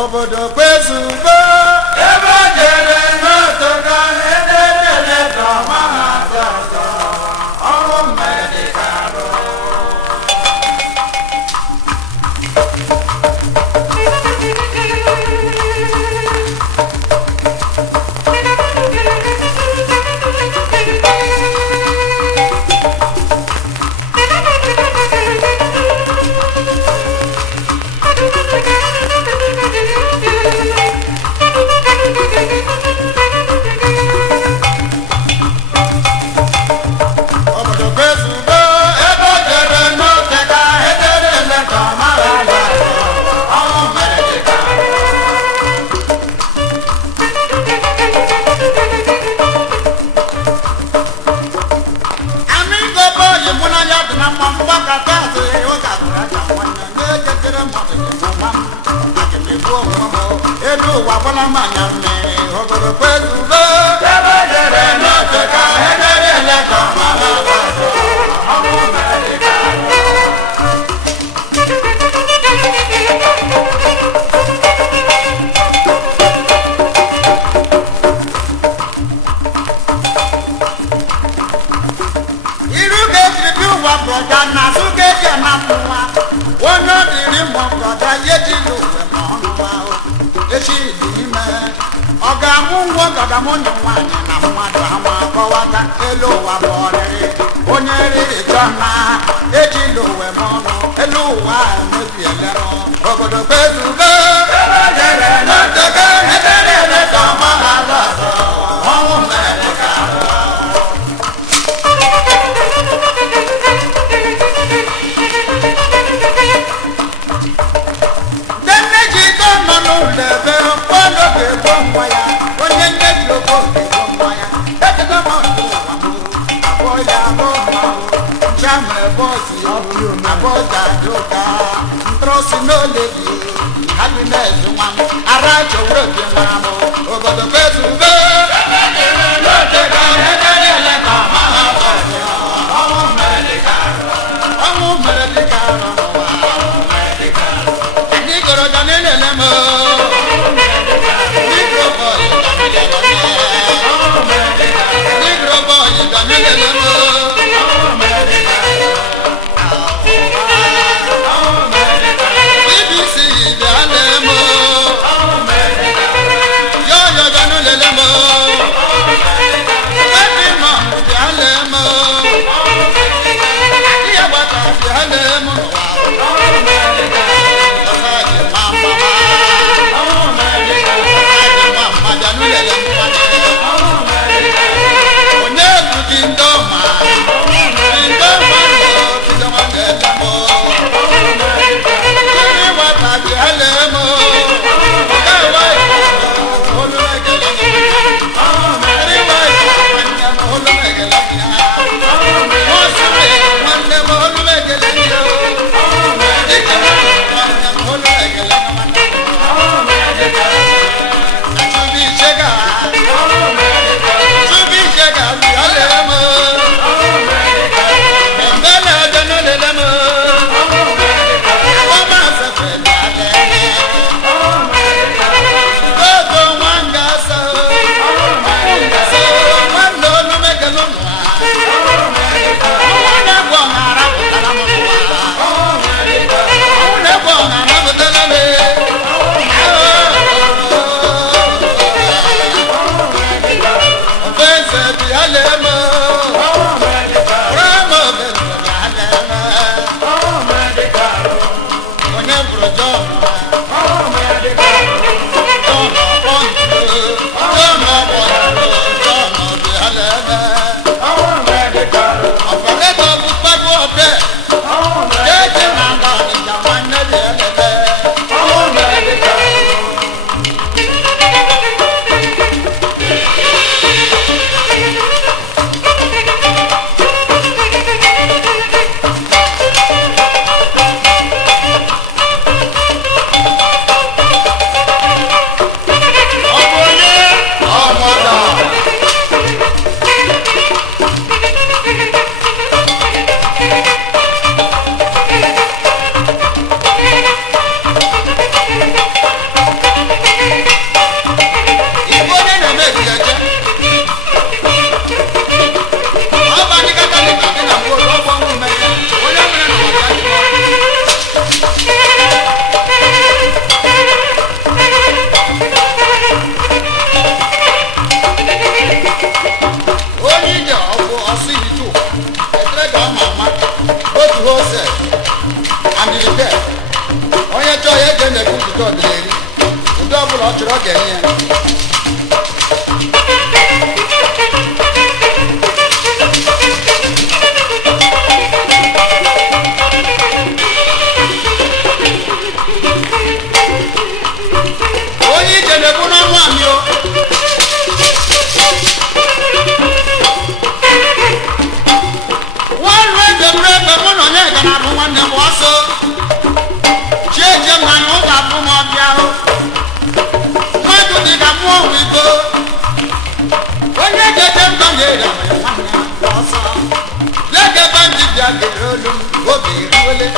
Obodo kwezugo ebe jere n'otoka ededele dọma azọzọ ọnwụ mmiri karụ Ọgamonye nwanyị na mmadụ ama akọwata elu ụwa bụ ọrịrị onye riri jọna ejila uwe m ọnụ elu ụwa emebiele m obodo kwezugo ebe jere n'otego ederele dọma azọzọ ọnwụ mere ka nne ji iko nọ n'ụlọ ebe ụfọdụ ga-egbo nwa ya Aboja doka, ntrosi no lady, happiness one, arajo robi mamo, obodo kwezugo. No teka hedele kama hapo, omo medikaro, Nikoro janele lemo, Nikro boy janele lemo. Yo, yo, yo, no le lemo. ike ọdịneri ụdị ọbụla ọ chọrọ ọ ga-enye ya. onye ije na-ebu n'ọnụ amị o nwanụ eze bụrụ ebe mụ na onye ga na-abụ nwanne m ọsọ chieje m anya ụzọ abụ m ọbịa ahụ mmadụ dị ka mmụọ wigo onye ga-eje mba ga-ere nwanne m ọsọ leke ebe ndị bịa ga-ere olu m oge eruole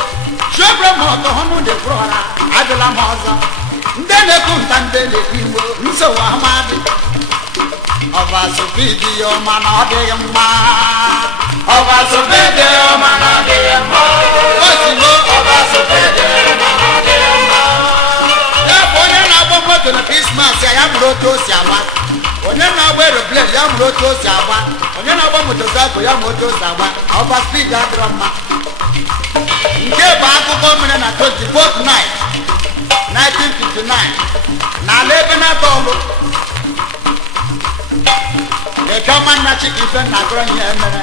chiobere m ọtọ hụnụ dị bụrụra adịla m ọzọ ndị na-ekwu nta ndị na-ekwu igbo nsogbu ahụmadị ọbasụbidi ya ọma na ọ dịghị mma ọbasụbidi ya ọma na ọ dịghị mma ozigbo ọbasụbidi ya ọma na ọ dịghị mma ya bụ onye na-agba moto na krismas ya bụrụ otu o si agba onye na-agba aeroplan ya bụrụ otu o si agba onye na-agba motosaịkụl ya ma otu o si agba ọbasụbidi adịrọ mma nke bụ akụkọ mere na 24th night 1959 n'ala ebe na-atọ ọlụ eke ọma nna chike ife na agụrụ ihe emere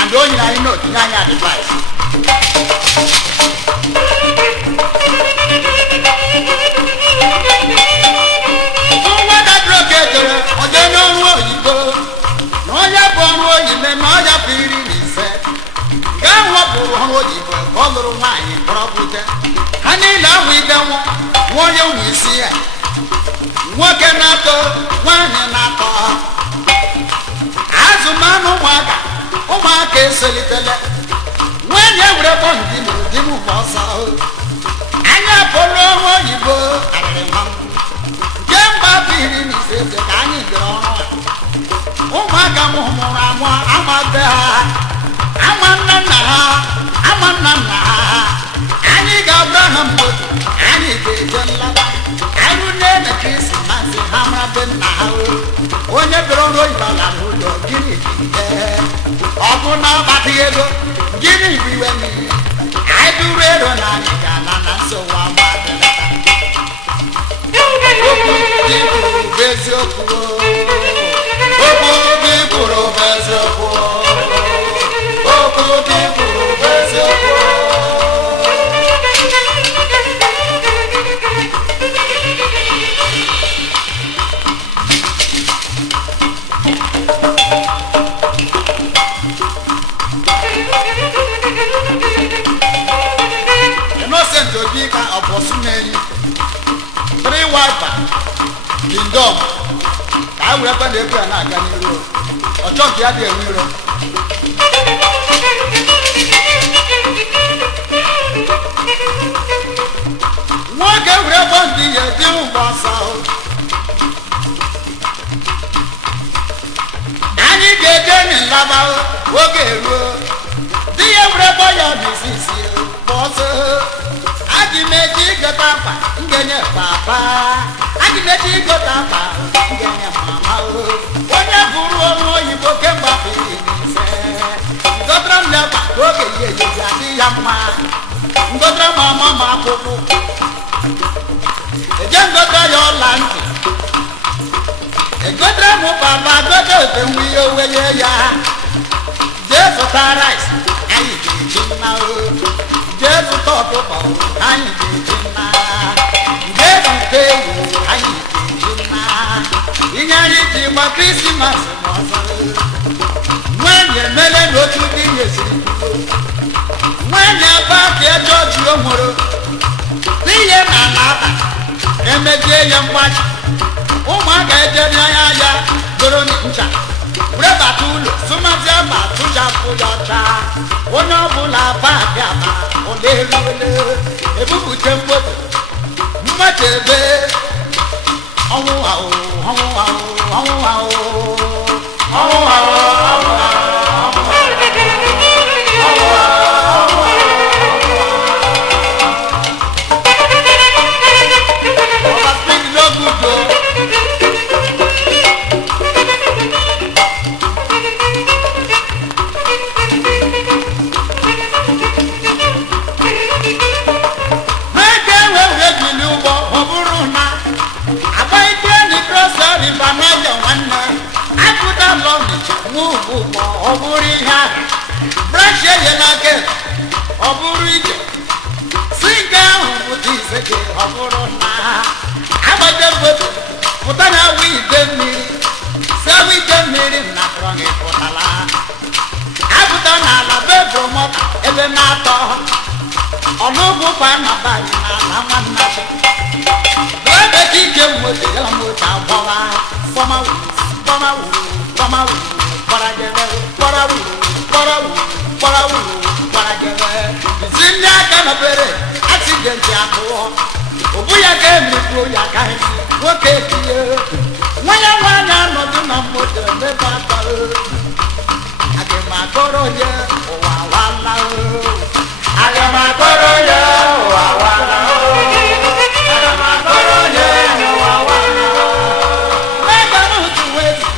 and o nyere anyị n'otu nye anyị advice nwa dadịrị oke ejere oje n'ọrụ oyibo na onye bụ ọrụ oyibo na ọya bụ 15 gaa nwapụrụ ọrụ oyibo ka ọ lụrụ nwaanyị kpọrọbute ha niile ahụ ibe nwa onye nwe isi ya nwoke na-atọ nwaanyị na-atọ azụmanụ ụmụaka esolitele nwaanyị ewere bọndị n'ụdị m ọsọ anya pụrụ ọrụ oyibo arịrị nwa nke mgba bụ 15 ka anyị bịara ọrụ ụmụaka m mụrụ amụ amabe ha ama nna nna ha ama nna nna ha anyị ga-abụra ha mmotu anyị ga-eje nlaba anyị na-eme krismas ha mara be nna ha onye bịara ọrụ oyibo lara ụlọ gịnị ọgụ na ọgbatịghị ego gịnị bụ iwe mmiri anyị duru ero na anyị ga-ala na nsogbu agbatịlata okwu dị kwuru bụ eziokwu okwu dị kwuru bụ eziokwu okwu dị kwuru bụ eziokwu Innocent Obika of Osuneni 3 wiper kingdom ka a were ebe na-ebu ya na-aga n'iru ọchọ nke ya dị enwe iro nwoke were ebe ndị ya dị ụgbọ ọsọ anyị ga-eje n'ịlaba oge ruo di ya were ebe ya n'isisi ọsọ adị m eji ịgọta akpa ngenye papa adị m eji ịgọta akpa ngenye mama onye bụrụ ọrụ oyibo kemgbe 15 ngọtara m ya akpa ka oge ihe eji adị ya mma ngọtara m ọma ma akwụkwọ eje ngọta ya ọla ntị egotara m papa gote ofe nwa ihe owenye ya jee zụta rice anyị ga-eji nna jee zụta ọkụkọ anyị ga-eji nna jee zụta ewu anyị ga-eji nna ihe anyị ji gba krismas ọzọ nwanyị emele n'otu dị nyesiri nwanyị aba ka ejọ ji o nwere ihe na ala emejie ya mgbaji ụmụaka ejere anya ya doro ncha were bata ụlọ sụmazi ma tụchapụ ya ọcha onye ọbụla paakị ama ole eruole ebupụte mkpoto mmadụ ebe ọnwụ ahụ ọnwụ ahụ ọnwụ ahụ ọnwụ ahụ move ọbụrụ ihe ahụ brashi eje n'aka ọbụrụ ije si nke ahụ pụta ise gị ọbụrụ na agbaje mgbodo pụta na awụ ide mmiri si awụ ide mmiri na kpọrọ gị pụtala apụta n'ala bedụ mọta ebe na-atọ ọnụụgwụ kwa nabali n'ala nwanna bụ ebe ka ike mmote ya moto agbọwa gbọmawuru zi ndị aka mepere asidenti akụọ obu ya ka emegbuo ya ka nwoke etinye nwanya nwanyị anọdụ na moto mebe akpara aga m akọrọ ya ụwa wala aga m akọrọ ya ụwa wala aga m akọrọ ya ụwa wala mega m otu wezi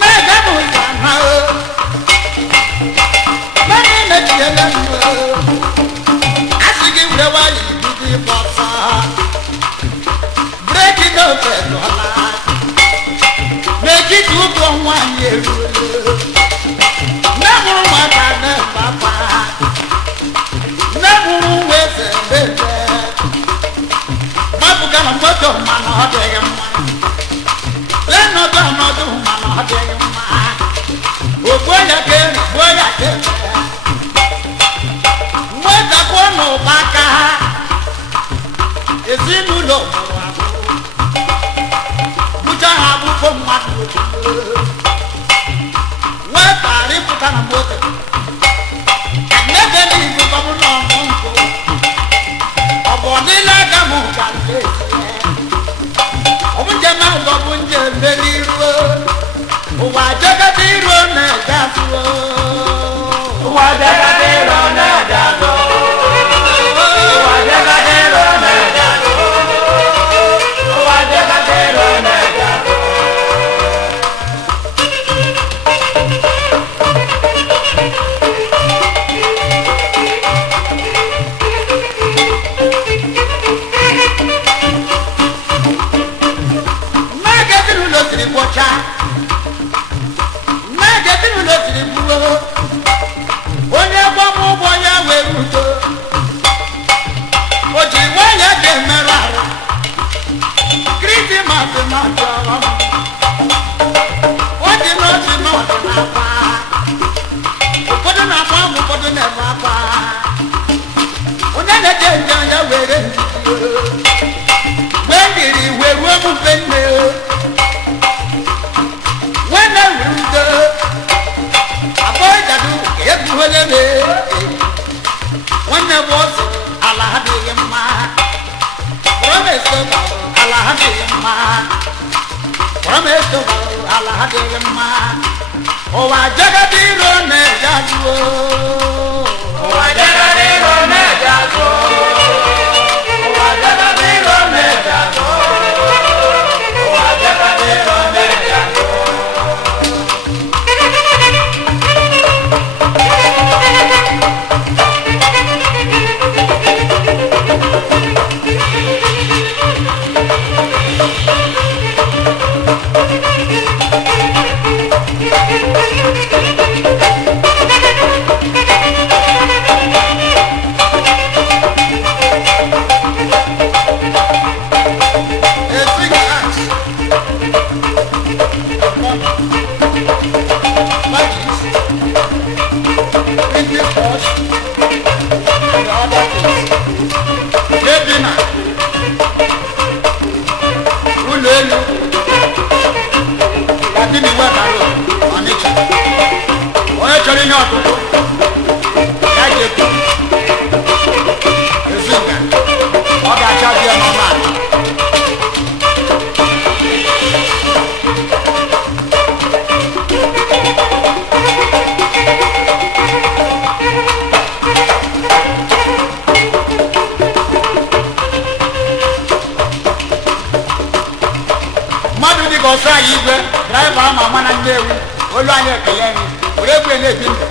mega m ụja na mani mechiela asị gị were waya ibido ịbọsa breki n'ofe dọla n'etiti ụgwọ nwanyị eruole nne mụrụ nwata na-ebe akwa nne mụrụ nwa eze ebe mapụga na moto mana ọ dịghị mma lenọdụ ọnọdụ mana ọ dịghị mma ogbuo ya ka eri gbuo ya ka ebe mwetakwa n'ụba aka ha ezinụlọ mụrụ abụ bucha ha akwụkwọ mmadụ wepụta na moto nebe n'ibu kọmụ n'ọmụ nkụ ọ bụ ọdịla aka m ka nke ọ bụ njem ahụ bụ njem mmeri ruo ụwa jegata iruo na-eje azụo ụwa jegata iruo na-eje azụ ụwa jegata iruo na-eje azụ ụwa jegata iruo na-eje azụ onye gbọmụ ụgbọ ya were udo o ji nwanyị ga-emerụ arụ krismas n'ọdị ọrụ o ji n'oji n'ọdị n'akwa ụfọdụ na-akwa ahụ ụfọdụ na-ebe akwa onye na-eje njem ya were wee ndiri wee ruo mfe nne nwanne were udo ebuholebe nwanne bụ otu ala adịghị mma ala adịghị mma ala adịghị mma ụwa jagada iro na-eje azụo ụwa jagada iro na-eje azụo ụwa jagada iro na-eje azụo ụwa jagada iro na-eje azụo Igwe driver ama mana ndewi olu anya ekele ni were ekwe na-ebi ndụ